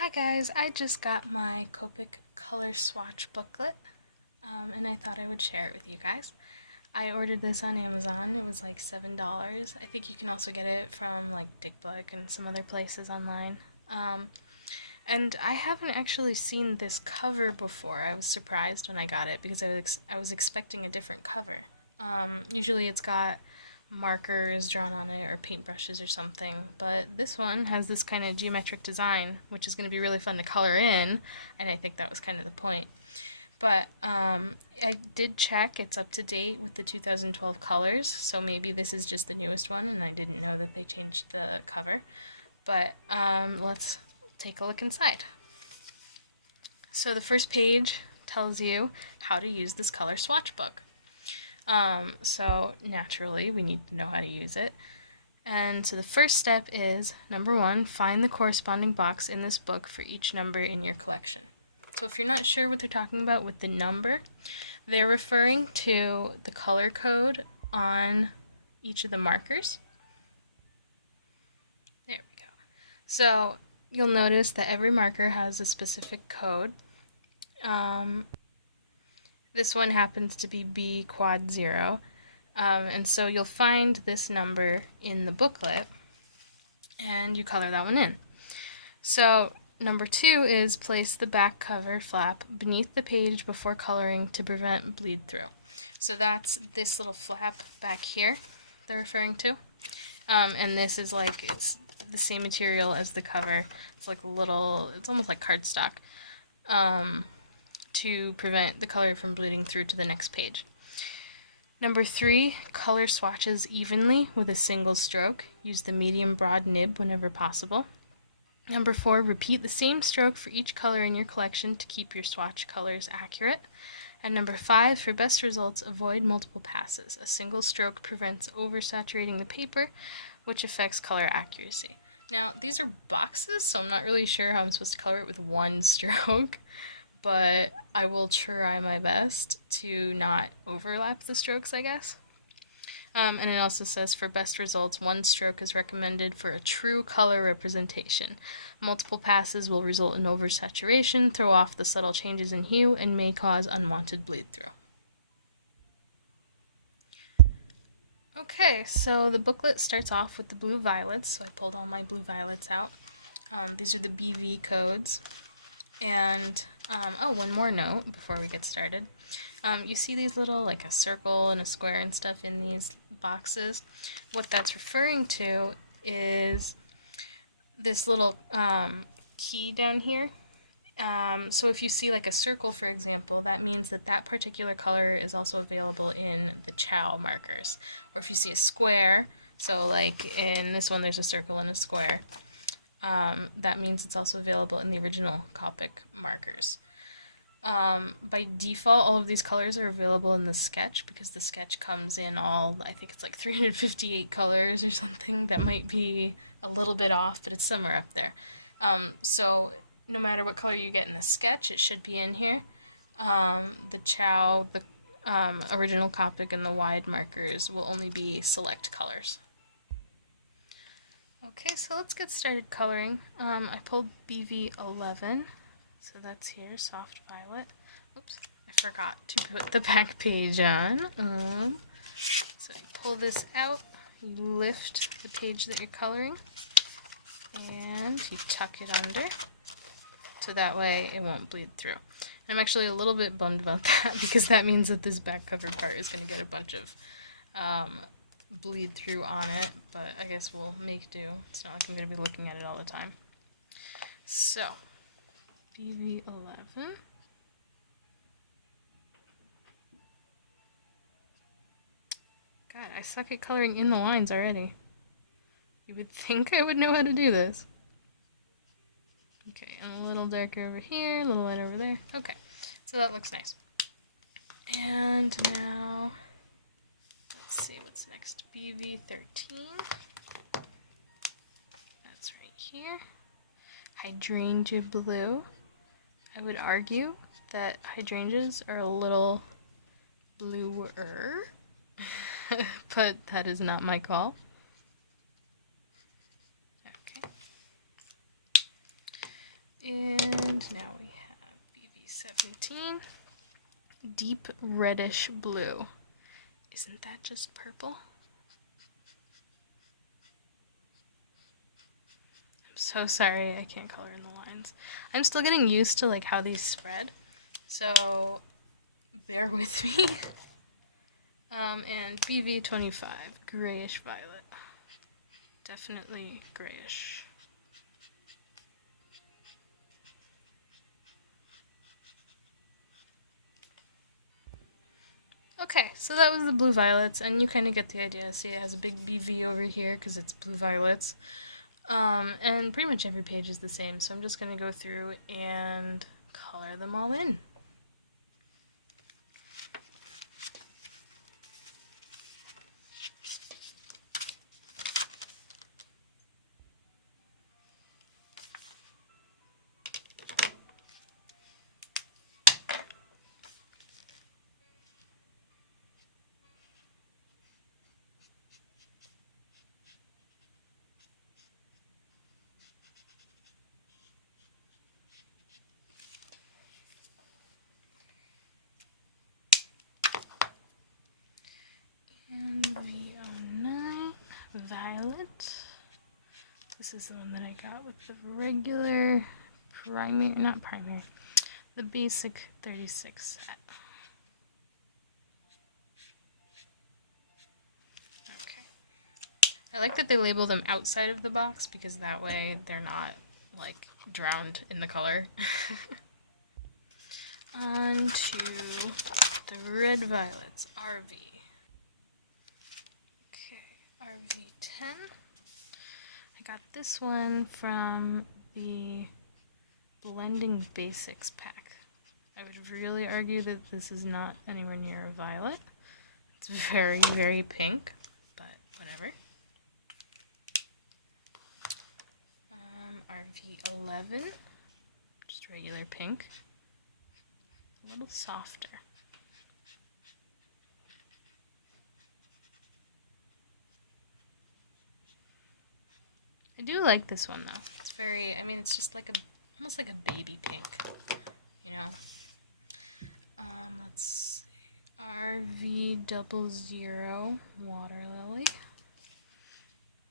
Hi guys, I just got my Copic color swatch booklet, and I thought I would share it with you guys. I ordered this on Amazon. It was like $7. I think you can also get it from like Dickbook and some other places online. And I haven't actually seen this cover before. I was surprised when I got it because I was expecting a different cover. Usually it's got markers drawn on it or paintbrushes or something, but this one has this kind of geometric design, which is going to be really fun to color in, and I think that was kind of the point. But I did check, it's up to date with the 2012 colors, so maybe this is just the newest one, and I didn't know that they changed the cover. But let's take a look inside. So the first page tells you how to use this color swatch book. So naturally, we need to know how to use it. And so the first step is, number one, find the corresponding box in this book for each number in your collection. So if you're not sure what they're talking about with the number, they're referring to the color code on each of the markers. There we go. So you'll notice that every marker has a specific code. This one happens to be B quad 0. And so you'll find this number in the booklet, and you color that one in. So number 2 is place the back cover flap beneath the page before coloring to prevent bleed through. So that's this little flap back here they're referring to. And this is like, it's the same material as the cover. It's like a little, it's almost like cardstock, to prevent the color from bleeding through to the next page. Number 3, color swatches evenly with a single stroke. Use the medium broad nib whenever possible. Number 4, repeat the same stroke for each color in your collection to keep your swatch colors accurate. And number 5, for best results, avoid multiple passes. A single stroke prevents oversaturating the paper, which affects color accuracy. Now, these are boxes, so I'm not really sure how I'm supposed to color it with one stroke, but I will try my best to not overlap the strokes, I guess. And it also says for best results, one stroke is recommended for a true color representation. Multiple passes will result in oversaturation, throw off the subtle changes in hue, and may cause unwanted bleed through. Okay, so the booklet starts off with the blue violets, so I pulled all my blue violets out. These are the BV codes. And, one more note before we get started. You see these little, like a circle and a square and stuff in these boxes? What that's referring to is this little key down here. So if you see like a circle, for example, that means that that particular color is also available in the Chow markers. Or if you see a square, so like in this one there's a circle and a square, that means it's also available in the original Copic markers. By default, all of these colors are available in the sketch because the sketch comes in all, I think it's like 358 colors or something. That might be a little bit off, but it's somewhere up there. So no matter what color you get in the sketch, it should be in here. The Chow, the original Copic, and the wide markers will only be select colors. Okay, so let's get started coloring. I pulled BV11, so that's here, soft violet. Oops, I forgot to put the back page on. So you pull this out, you lift the page that you're coloring, and you tuck it under, so that way it won't bleed through. And I'm actually a little bit bummed about that, because that means that this back cover part is going to get a bunch of bleed through on it, but I guess we'll make do. It's not like I'm going to be looking at it all the time. So, BV11. God, I suck at coloring in the lines already. You would think I would know how to do this. Okay, and a little darker over here, a little light over there. Okay, so that looks nice. And now, let's see what's next. BV13. That's right here. Hydrangea blue. I would argue that hydrangeas are a little bluer, but that is not my call. Okay. green, deep reddish blue. Isn't that just purple? I'm so sorry I can't color in the lines. I'm still getting used to like how these spread, so bear with me. And BV25, grayish violet. Definitely grayish. Okay, so that was the blue violets, and you kind of get the idea. See, it has a big BV over here because it's blue violets. And pretty much every page is the same, so I'm just going to go through and color them all in. V09, violet. This is the one that I got with the regular primary, not primary, the basic 36 set. Okay. I like that they label them outside of the box because that way they're not like drowned in the color. On to the red violets, RV. Okay, RV10. I got this one from the Blending Basics pack. I would really argue that this is not anywhere near a violet. It's very, very pink, but whatever. RV11, just regular pink. A little softer. I do like this one though. It's very, I mean, it's just like almost like a baby pink, you know. Let's see, RV00 Water Lily.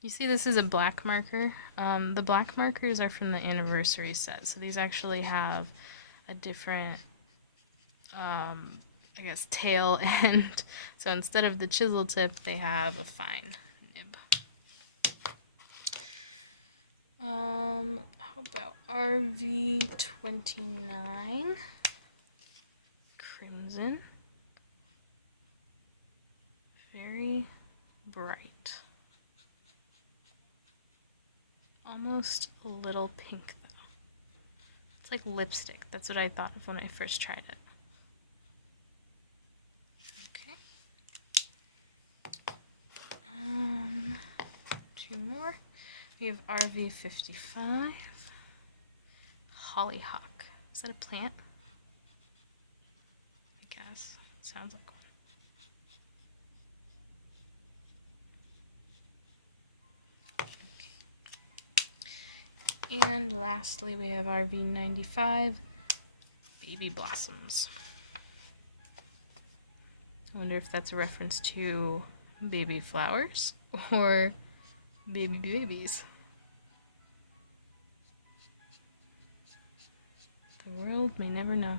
You see this is a black marker. The black markers are from the anniversary set, so these actually have a different, I guess, tail end. So instead of the chisel tip, they have a fine nib. How about RV29? Crimson. Very bright. Almost a little pink though. It's like lipstick. That's what I thought of when I first tried it. Okay. Two more. We have RV55. Hollyhock. Is that a plant? I guess. Sounds like one. Okay. And lastly, we have RV95. Baby Blossoms. I wonder if that's a reference to baby flowers or baby babies. The world may never know.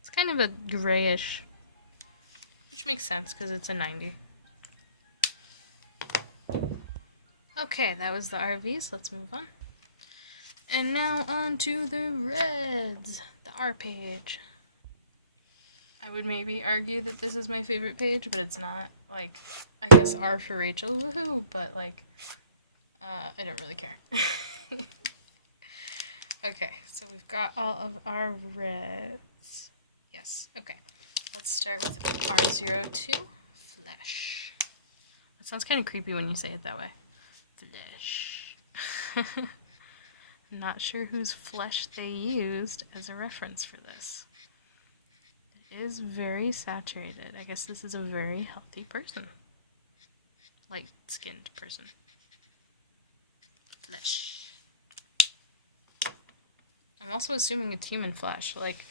It's kind of a grayish, which makes sense because it's a 90. Okay, that was the RVs. Let's move on. And now on to the reds, the R page. I would maybe argue that this is my favorite page, but it's not. Like, I guess R for Rachel, woohoo, but like, I don't really care. Okay, so we've got all of our reds. Yes, okay. Let's start with R02, Flesh. That sounds kind of creepy when you say it that way. Flesh. I'm not sure whose flesh they used as a reference for this. It is very saturated. I guess this is a very healthy person. Light-skinned person. Flesh. I'm also assuming it's human flesh. Like,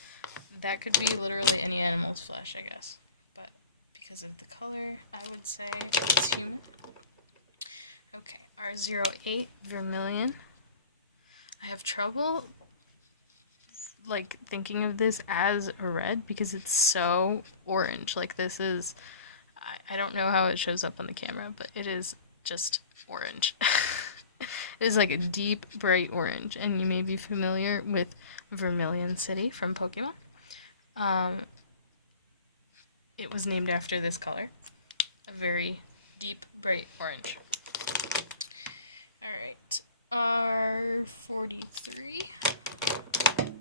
that could be literally any animal's flesh, I guess. But because of the color, I would say it's human. Okay, R08 Vermilion. I have trouble, like, thinking of this as a red because it's so orange. Like, this is, I don't know how it shows up on the camera, but it is just orange. It is like a deep, bright orange, and you may be familiar with Vermilion City from Pokemon. It was named after this color, a very deep, bright orange. Alright, R43.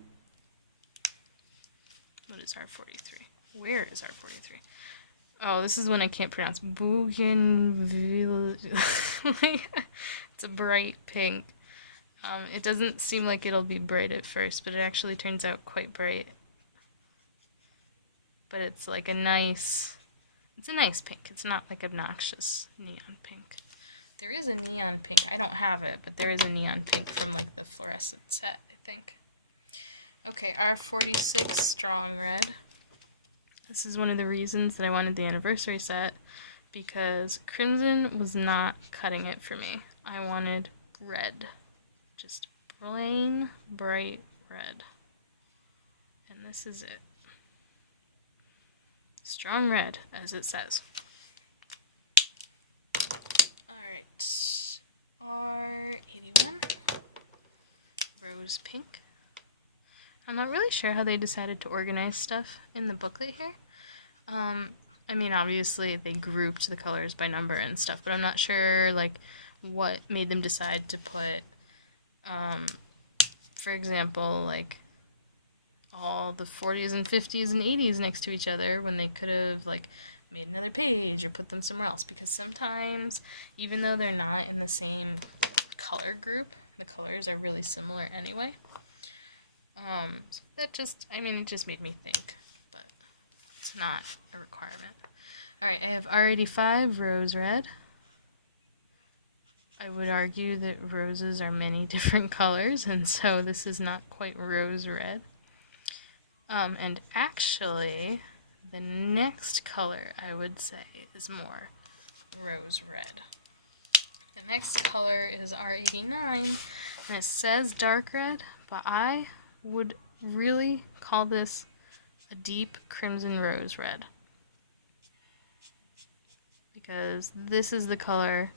What is R43? Where is R43? Oh, this is one I can't pronounce. Bougainville. It's a bright pink. It doesn't seem like it'll be bright at first, but it actually turns out quite bright. But it's like a nice pink. It's not like obnoxious neon pink. There is a neon pink. I don't have it, but there is a neon pink from like the Fluorescent set, I think. Okay, R46 Strong Red. This is one of the reasons that I wanted the anniversary set, because crimson was not cutting it for me. I wanted red. Just plain, bright red. And this is it. Strong red, as it says. Alright. R81. Rose pink. I'm not really sure how they decided to organize stuff in the booklet here. I mean, obviously they grouped the colors by number and stuff, but I'm not sure, like, what made them decide to put, for example, like, all the 40s and 50s and 80s next to each other when they could have, like, made another page or put them somewhere else, because sometimes, even though they're not in the same color group, the colors are really similar anyway. So that just, I mean, it just made me think, but it's not a requirement. Alright, I have R85 Rose Red. I would argue that roses are many different colors, and so this is not quite rose red. And actually, the next color I would say is more rose red. The next color is R89, and it says dark red, but I would really call this a deep crimson rose red. Because this is the color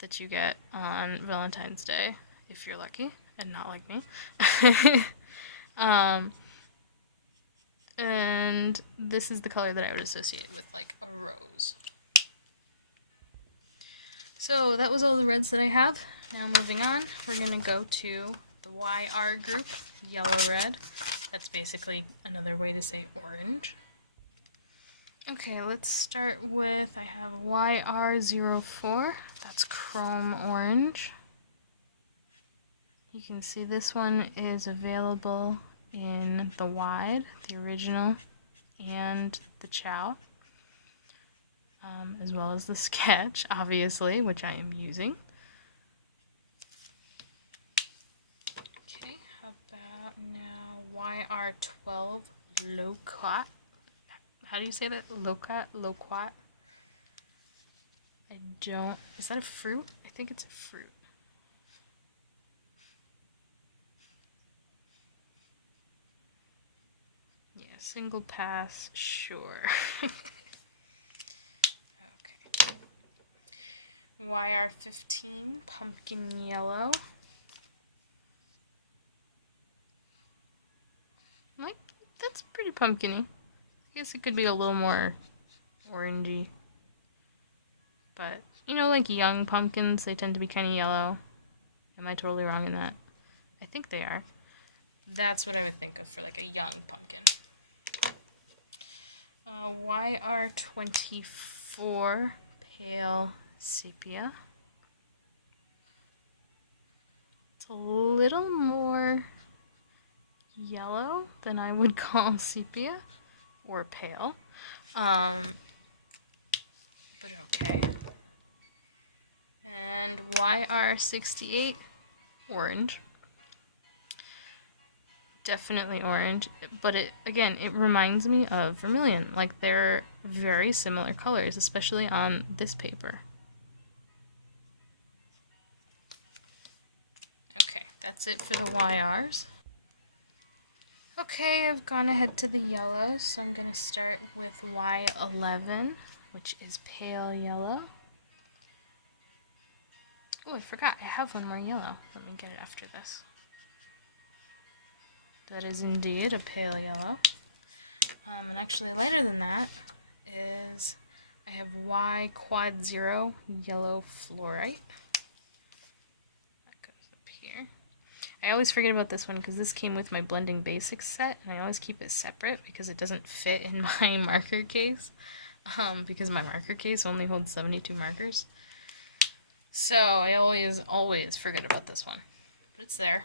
that you get on Valentine's Day, if you're lucky, and not like me. And this is the color that I would associate with, like, a rose. So that was all the reds that I have. Now moving on, we're going to go to the YR group, yellow-red. That's basically another way to say orange. Okay, let's start with, I have YR04, that's chrome orange. You can see this one is available in the wide, the original, and the chow, as well as the sketch, obviously, which I am using. Okay, how about now YR12 Loquat? How do you say that? Loquat? I don't... Is that a fruit? I think it's a fruit. Yeah, single pass, sure. Okay. YR15, pumpkin yellow. Like, that's pretty pumpkin-y. I guess it could be a little more orangey. But, you know, like young pumpkins, they tend to be kind of yellow. Am I totally wrong in that? I think they are. That's what I would think of for, like, a young pumpkin. YR24, pale sepia. It's a little more yellow than I would call sepia or pale, but okay. And YR68, orange. definitely orange, but again, it reminds me of vermilion. Like, they're very similar colors, especially on this paper. Okay, that's it for the YRs. Okay, I've gone ahead to the yellow, so I'm going to start with Y11, which is pale yellow. Oh, I forgot, I have one more yellow. Let me get it after this. That is indeed a pale yellow. And actually lighter than that is, I have Y quad 0 yellow fluorite. That goes up here. I always forget about this one because this came with my Blending Basics set, and I always keep it separate because it doesn't fit in my marker case, because my marker case only holds 72 markers. So I always forget about this one, but it's there.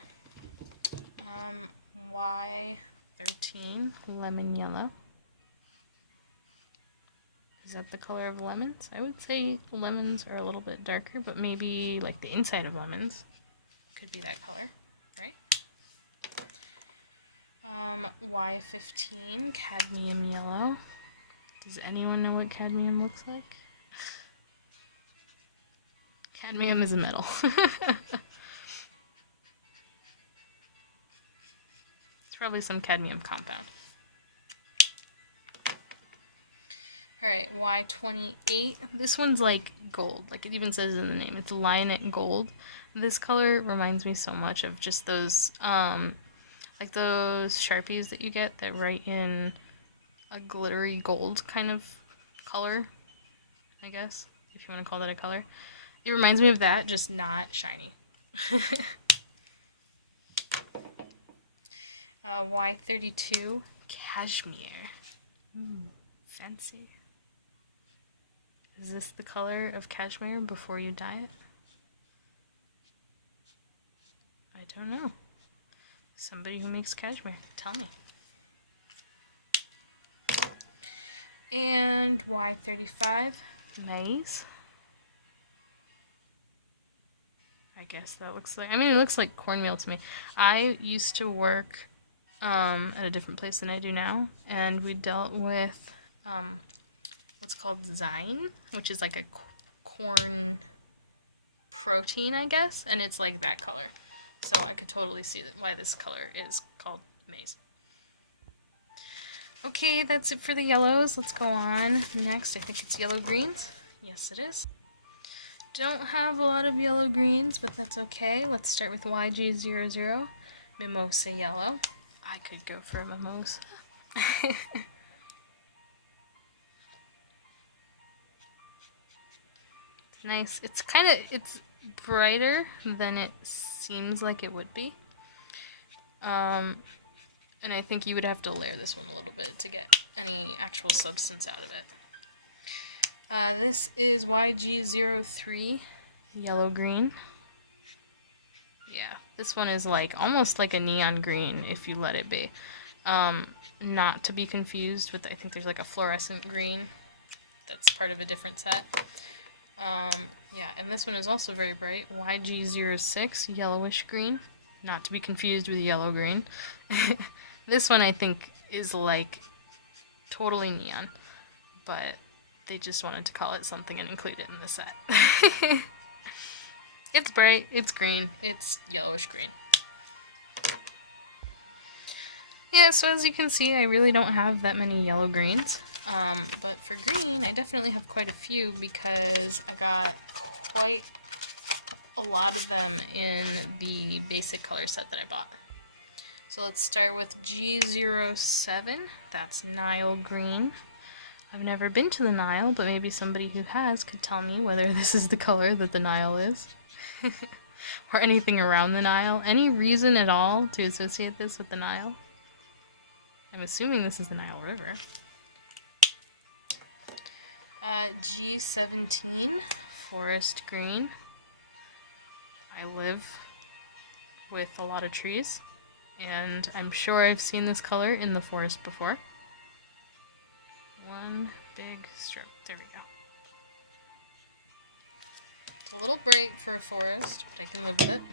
Y13 lemon yellow. Is that the color of lemons? I would say lemons are a little bit darker, but maybe like the inside of lemons could be that color, right? Y15 cadmium yellow. Does anyone know what cadmium looks like? Cadmium is a metal. It's probably some cadmium compound. Alright, Y28. This one's like gold, like it even says in the name. It's Lionette Gold. This color reminds me so much of just those, like those Sharpies that you get that write in a glittery gold kind of color, I guess, if you want to call that a color. It reminds me of that, just not shiny. Y32 cashmere. Ooh, fancy. Is this the color of cashmere before you dye it? I don't know. Somebody who makes cashmere, tell me. And Y35, maize. I guess that looks like, I mean, it looks like cornmeal to me. I used to work at a different place than I do now, and we dealt with what's called zyme, which is like a corn protein, I guess, and it's like that color. So I could totally see why this color is called maize. Okay, that's it for the yellows. Let's go on. Next, I think it's yellow greens. Yes, it is. Don't have a lot of yellow greens, but that's okay. Let's start with YG00, mimosa yellow. I could go for a mimosa. It's nice. It's brighter than it seems like it would be. And I think you would have to layer this one a little bit to get any actual substance out of it. This is YG03 yellow green. Yeah, this one is like almost like a neon green if you let it be. Not to be confused with, I think there's like a fluorescent green that's part of a different set. Yeah, and this one is also very bright. YG06 yellowish green. Not to be confused with yellow green. This one I think is like totally neon, but they just wanted to call it something and include it in the set. It's bright, it's green, it's yellowish green. Yeah, so as you can see, I really don't have that many yellow greens, but for green, I definitely have quite a few because I got quite a lot of them in the basic color set that I bought. So let's start with G07, that's Nile green. I've never been to the Nile, but maybe somebody who has could tell me whether this is the color that the Nile is. Or anything around the Nile. Any reason at all to associate this with the Nile? I'm assuming this is the Nile River. G17, forest green. I live with a lot of trees, and I'm sure I've seen this color in the forest before. One big stroke. There we go. It's a little bright for a forest, but I can live with it.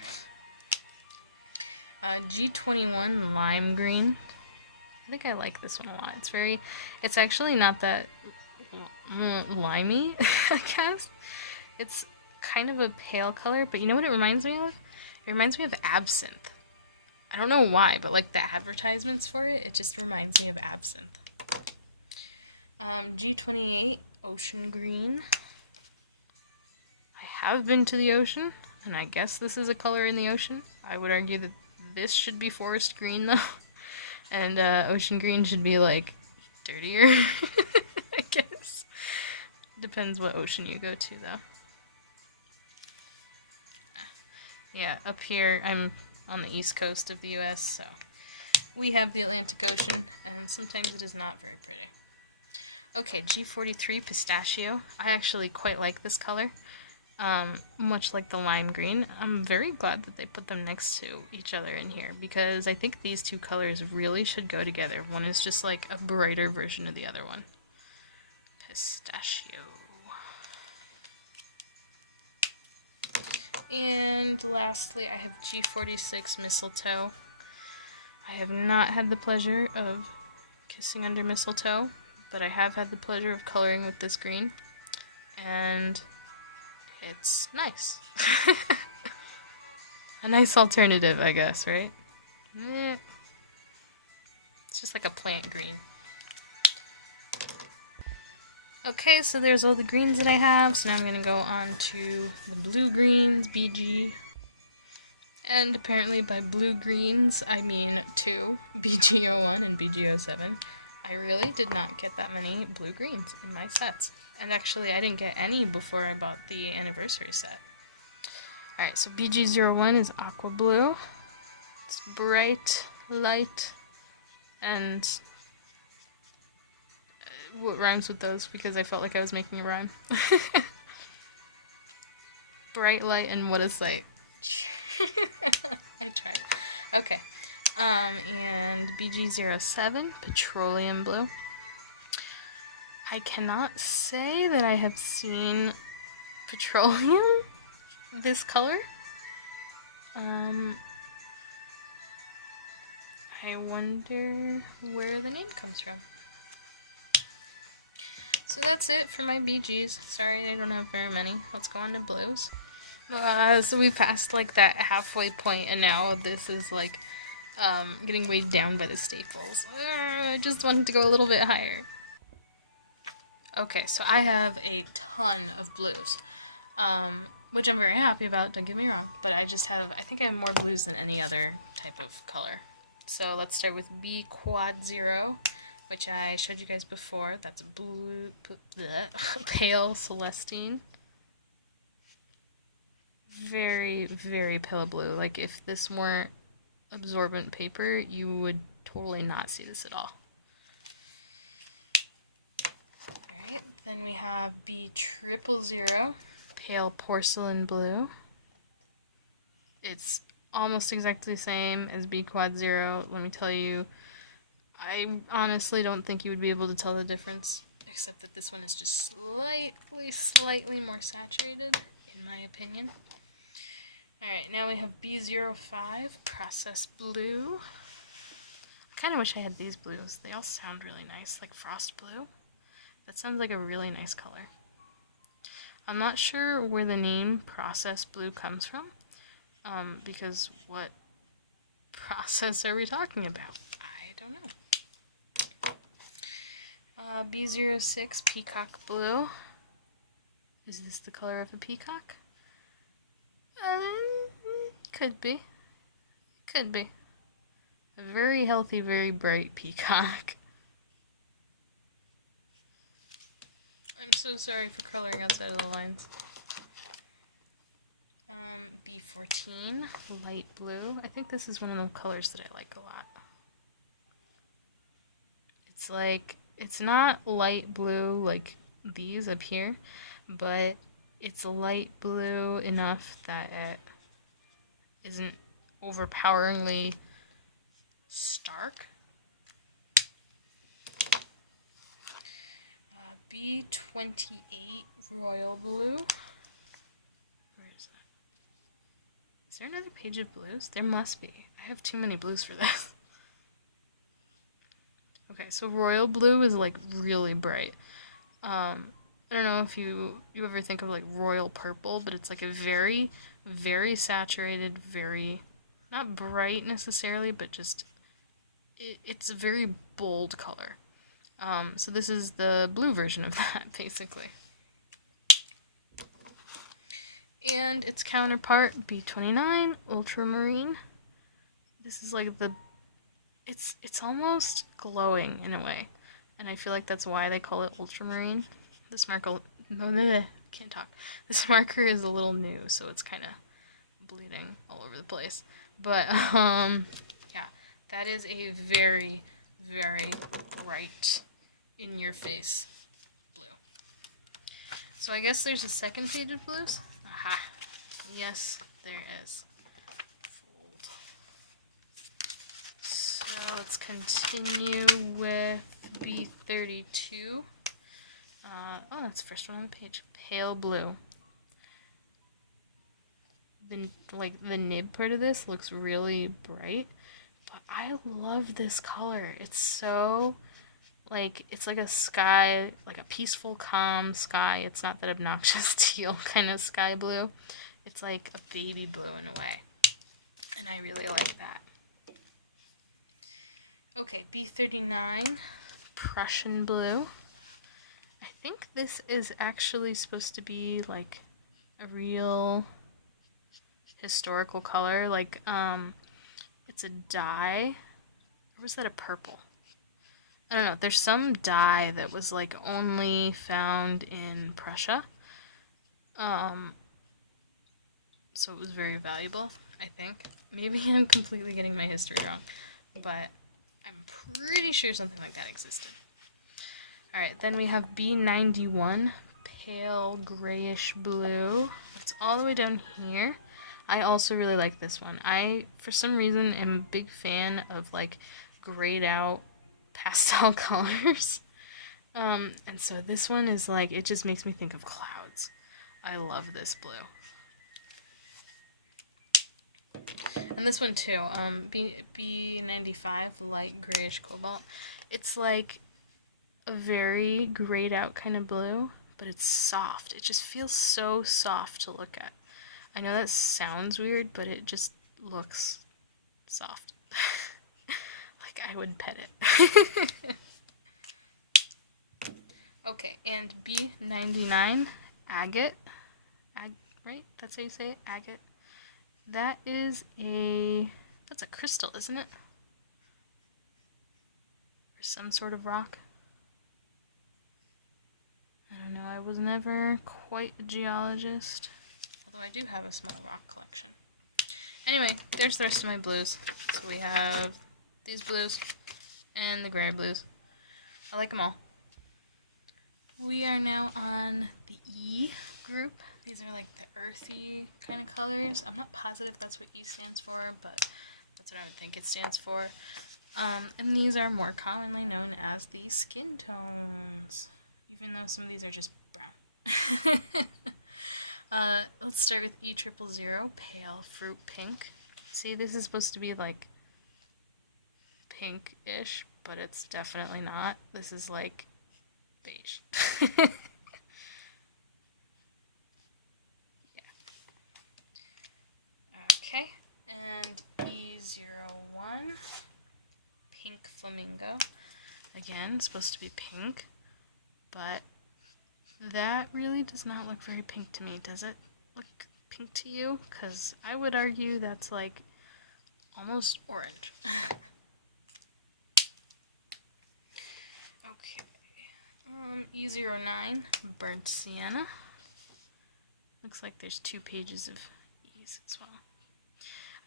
G21 Lime Green. I think I like this one a lot. It's actually not that limey, I guess. It's kind of a pale color, but you know what it reminds me of? It reminds me of absinthe. I don't know why, but like the advertisements for it, it just reminds me of absinthe. G28 Ocean Green. I have been to the ocean, and I guess this is a color in the ocean. I would argue that this should be forest green though, and ocean green should be like dirtier, I guess. Depends what ocean you go to though. Yeah, up here I'm on the east coast of the US, so we have the Atlantic Ocean, and sometimes it is not very pretty. Okay, G43 Pistachio. I actually quite like this color. Much like the lime green. I'm very glad that they put them next to each other in here, because I think these two colors really should go together. One is just like a brighter version of the other one. Pistachio. And lastly, I have G46 Mistletoe. I have not had the pleasure of kissing under mistletoe, but I have had the pleasure of coloring with this green, and it's nice. A nice alternative, I guess, right? It's just like a plant green. Okay, so there's all the greens that I have, so now I'm going to go on to the blue greens, BG. And apparently by blue greens, I mean two, BG01 and BG07. I really did not get that many blue greens in my sets. And actually, I didn't get any before I bought the anniversary set. Alright, so BG01 is aqua blue. It's bright, light, and what rhymes with those, because I felt like I was making a rhyme. Bright light and what a sight. I tried. Okay. And BG07, petroleum blue. I cannot say that I have seen petroleum this color. I wonder where the name comes from. So that's it for my BGs. Sorry I don't have very many. Let's go on to blues. So we passed like that halfway point, and now this is like getting weighed down by the staples. I just wanted to go a little bit higher. Okay, so I have a ton of blues, which I'm very happy about, don't get me wrong, but I think I have more blues than any other type of color. So let's start with B Quad 0, which I showed you guys before. That's blue, pale Celestine. Very, very pale blue. Like if this weren't absorbent paper, you would totally not see this at all. Alright, then we have B000, pale porcelain blue. It's almost exactly the same as B Quad 0. Let me tell you, I honestly don't think you would be able to tell the difference, except that this one is just slightly more saturated, in my opinion. Alright, now we have B05, processed blue. I kind of wish I had these blues. They all sound really nice, like frost blue. That sounds like a really nice color. I'm not sure where the name processed blue comes from, because what process are we talking about? I don't know. B06, peacock blue. Is this the color of a peacock? Could be. Could be. A very healthy, very bright peacock. I'm so sorry for coloring outside of the lines. B14, light blue. I think this is one of the colors that I like a lot. It's like, it's not light blue like these up here, but it's light blue enough that it isn't overpoweringly stark. B28 royal blue. Where is that? Is there another page of blues? There must be. I have too many blues for this. Okay, so royal blue is like really bright. I don't know if you ever think of like royal purple, but it's like a very, very saturated, very, not bright necessarily, but just, it's a very bold color. So this is the blue version of that, basically. And its counterpart, B29, Ultramarine. This is like the, it's almost glowing in a way. And I feel like that's why they call it ultramarine. This marker, can't talk. This marker is a little new, so it's kind of bleeding all over the place. But, yeah, that is a very, very bright, in-your-face blue. So I guess there's a second page of blues. Aha. Yes, there is. So let's continue with B32. Oh, that's the first one on the page. Pale blue. The nib part of this looks really bright, but I love this color. It's so, like, it's like a sky, like a peaceful, calm sky. It's not that obnoxious teal kind of sky blue. It's like a baby blue in a way, and I really like that. Okay, B39, Prussian blue. I think this is actually supposed to be like a real historical color, like it's a dye, or was that a purple? I don't know, there's some dye that was like only found in Prussia, so it was very valuable, I think. Maybe I'm completely getting my history wrong, but I'm pretty sure something like that existed. Alright, then we have B91, pale grayish blue. It's all the way down here. I also really like this one. I, for some reason, am a big fan of like grayed out pastel colors. And so this one is like, it just makes me think of clouds. I love this blue. And this one too, B95, light grayish cobalt. It's like a very grayed out kind of blue, but it's soft. It just feels so soft to look at. I know that sounds weird, but it just looks soft. Like I would pet it. Okay, and B99, agate. Right? That's how you say it? Agate. That is that's a crystal, isn't it? Or some sort of rock. I don't know, I was never quite a geologist. Although I do have a small rock collection. Anyway, there's the rest of my blues. So we have these blues and the gray blues. I like them all. We are now on the E group. These are like the earthy kind of colors. I'm not positive that's what E stands for, but that's what I would think it stands for. And these are more commonly known as the skin tones, even though some of these are just brown. Let's start with E000, pale fruit pink. See, this is supposed to be like pink-ish, but it's definitely not. This is like beige. Yeah. Okay, and E01, pink flamingo. Again, it's supposed to be pink, but that really does not look very pink to me. Does it look pink to you? Because I would argue that's like almost orange. Okay. E09, burnt sienna. Looks like there's 2 pages of E's as well.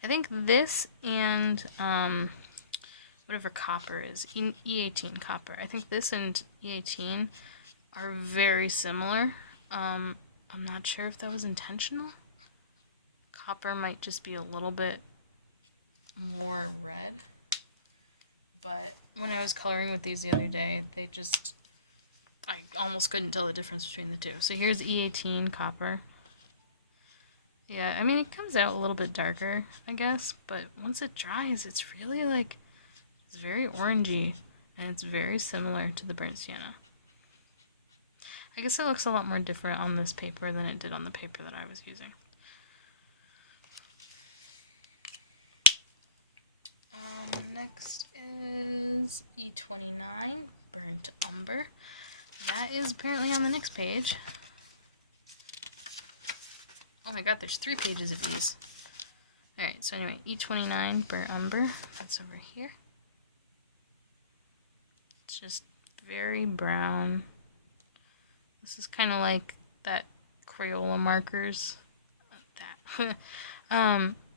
I think this and whatever copper is, E18 copper. I think this and E18 are very similar. I'm not sure if that was intentional. Copper might just be a little bit more red. But when I was coloring with these the other day, I almost couldn't tell the difference between the two. So here's E18 copper. Yeah, I mean, it comes out a little bit darker, I guess, but once it dries, it's really like, it's very orangey, and it's very similar to the burnt sienna. I guess it looks a lot more different on this paper than it did on the paper that I was using. Next is E29, Burnt Umber. That is apparently on the next page. Oh my god, there's 3 pages of these. Alright, so anyway, E29, Burnt Umber. That's over here. It's just very brown. This is kind of like that Crayola markers.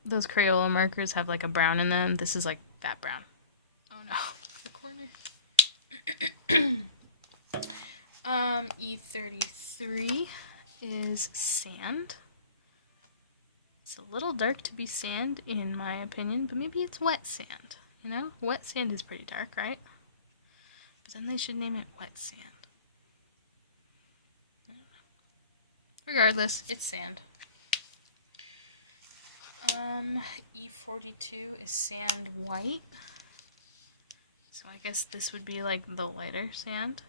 Those Crayola markers have like a brown in them. This is like that brown. Oh no, the corner. E33 is sand. It's a little dark to be sand in my opinion, but maybe it's wet sand, you know? Wet sand is pretty dark, right? But then they should name it wet sand. Regardless, it's sand. E42 is sand white. So I guess this would be like the lighter sand.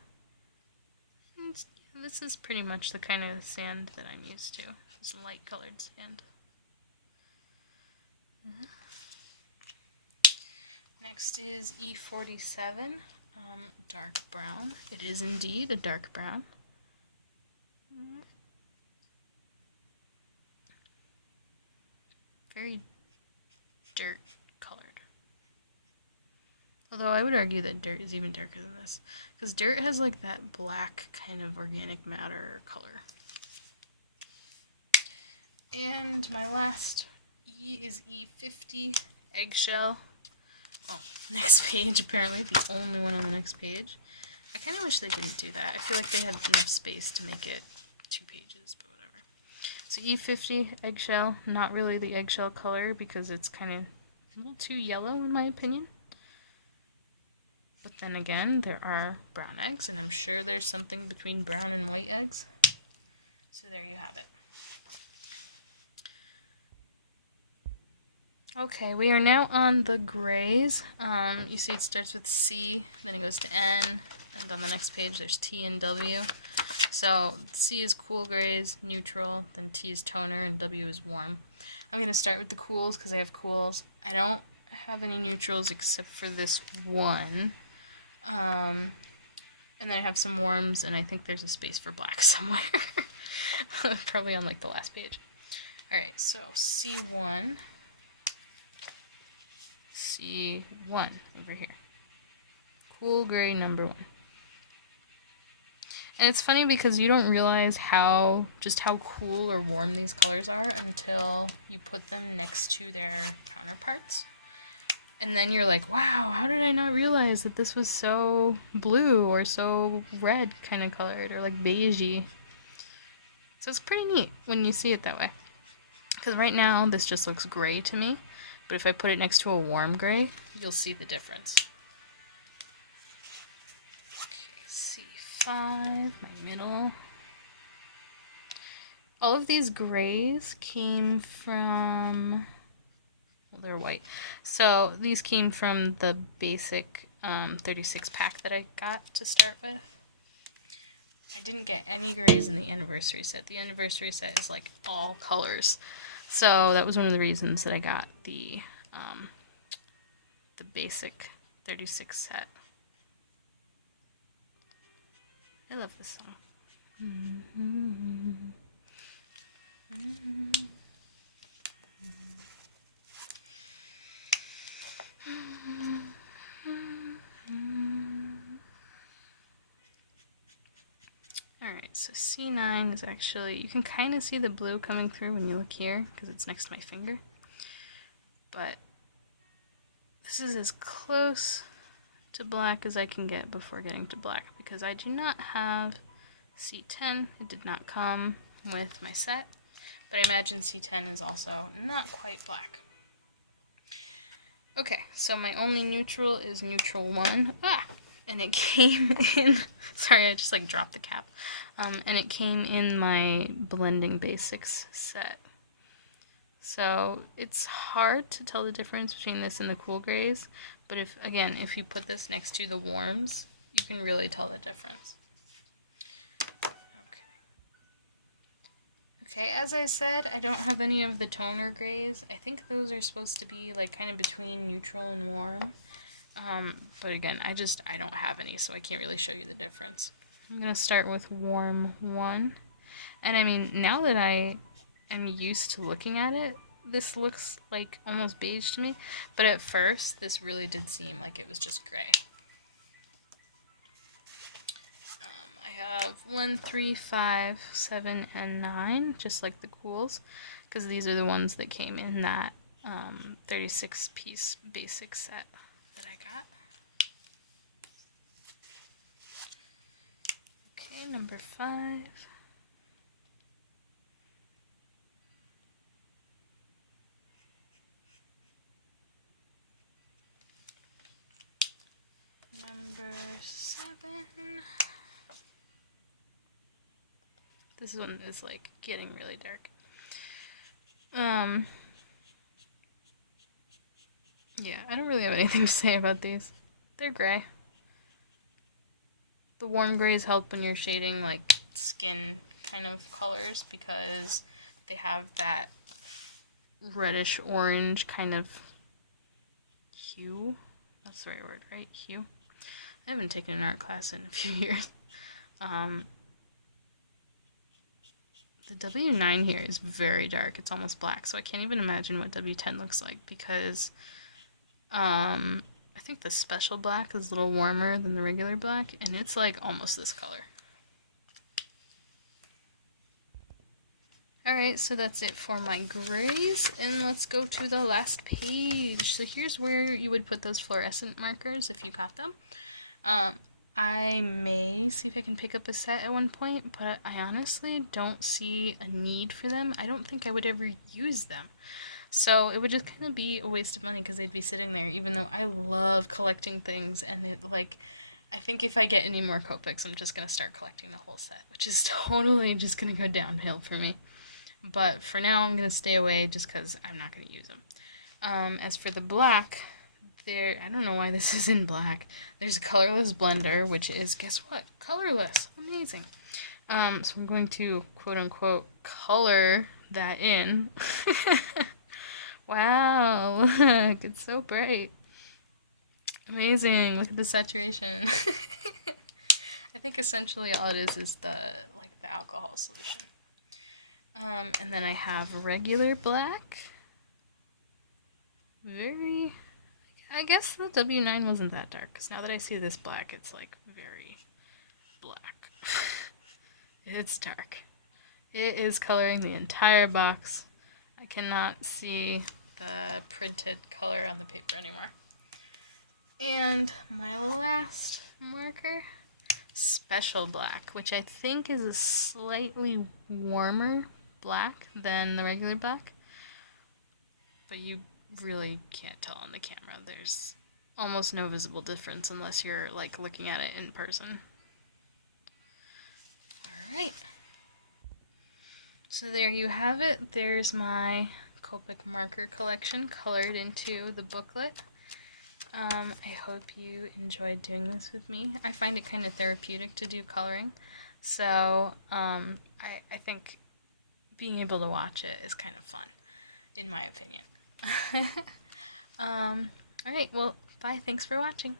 And this is pretty much the kind of sand that I'm used to. It's light colored sand. Next is E47, dark brown. It is indeed a dark brown. Very dirt colored. Although I would argue that dirt is even darker than this, because dirt has like that black kind of organic matter color. And my last E is E50, Eggshell. Oh, next page, apparently the only one on the next page. I kind of wish they didn't do that. I feel like they had enough space to make it 2 pages, but whatever. So E50, Eggshell, not really the eggshell color because it's kind of a little too yellow in my opinion. But then again, there are brown eggs, and I'm sure there's something between brown and white eggs. So there you have it. Okay, we are now on the grays. You see it starts with C, then it goes to N, and on the next page there's T and W. So C is cool grays, neutral, then T is toner, and W is warm. I'm going to start with the cools because I have cools. I don't have any neutrals except for this one. And then I have some warms, and I think there's a space for black somewhere. Probably on like the last page. Alright, so C1. C1 over here. Cool gray number 1. And it's funny because you don't realize just how cool or warm these colors are until you put them next to their counterparts. And then you're like, wow, how did I not realize that this was so blue or so red kind of colored or like beigey. So it's pretty neat when you see it that way. Because right now this just looks gray to me, but if I put it next to a warm gray, you'll see the difference. C5, my middle. All of these grays came from, well, they're white. So these came from the basic 36 pack that I got to start with. I didn't get any grays in the anniversary set. The anniversary set is like all colors. So that was one of the reasons that I got the basic 36 set. I love this song. Alright, so C9 is actually, you can kind of see the blue coming through when you look here, because it's next to my finger. But this is as close to black as I can get before getting to black, because I do not have C10. It did not come with my set, but I imagine C10 is also not quite black. Okay, so my only neutral is neutral 1. And it came in, sorry, I just like dropped the cap. And it came in my Blending Basics set. So it's hard to tell the difference between this and the cool grays, but if you put this next to the warms, you can really tell the difference. Okay, as I said, I don't have any of the toner grays. I think those are supposed to be like kind of between neutral and warm. But again, I don't have any, so I can't really show you the difference. I'm going to start with warm 1. And I mean, now that I am used to looking at it, this looks like almost beige to me. But at first, this really did seem like it was just gray. I have 1, 3, 5, 7, and 9, just like the cools, because these are the ones that came in that 36-piece basic set that I got. Okay, number 5. Number 7. This one is like getting really dark. Yeah, I don't really have anything to say about these. They're gray. The warm grays help when you're shading like skin kind of colors because they have that reddish orange kind of hue. That's the right word, right? Hue. I haven't taken an art class in a few years. The W9 here is very dark. It's almost black, so I can't even imagine what W10 looks like because I think the special black is a little warmer than the regular black, and it's like almost this color. Alright, so that's it for my grays, and let's go to the last page. So here's where you would put those fluorescent markers if you got them. I may see if I can pick up a set at one point, but I honestly don't see a need for them. I don't think I would ever use them. So it would just kind of be a waste of money because they'd be sitting there, even though I love collecting things, and I think if I get any more Copics, I'm just going to start collecting the whole set, which is totally just going to go downhill for me. But for now, I'm going to stay away just because I'm not going to use them. As for the black, I don't know why this is in black. There's a colorless blender, which is, guess what? Colorless. Amazing. So I'm going to, quote-unquote, color that in. Wow, look, it's so bright. Amazing, look at the saturation. I think essentially all it is the alcohol solution. And then I have regular black. I guess the W9 wasn't that dark, because now that I see this black, it's like very black. It's dark. It is coloring the entire box. I cannot see the printed color on the paper anymore. And my last marker, special black, which I think is a slightly warmer black than the regular black. But you really can't tell on the camera. There's almost no visible difference unless you're like looking at it in person. Alright. So there you have it. There's my Copic marker collection colored into the booklet. I hope you enjoyed doing this with me. I find it kind of therapeutic to do coloring. So I think being able to watch it is kind of fun, in my opinion. Alright, well, bye. Thanks for watching.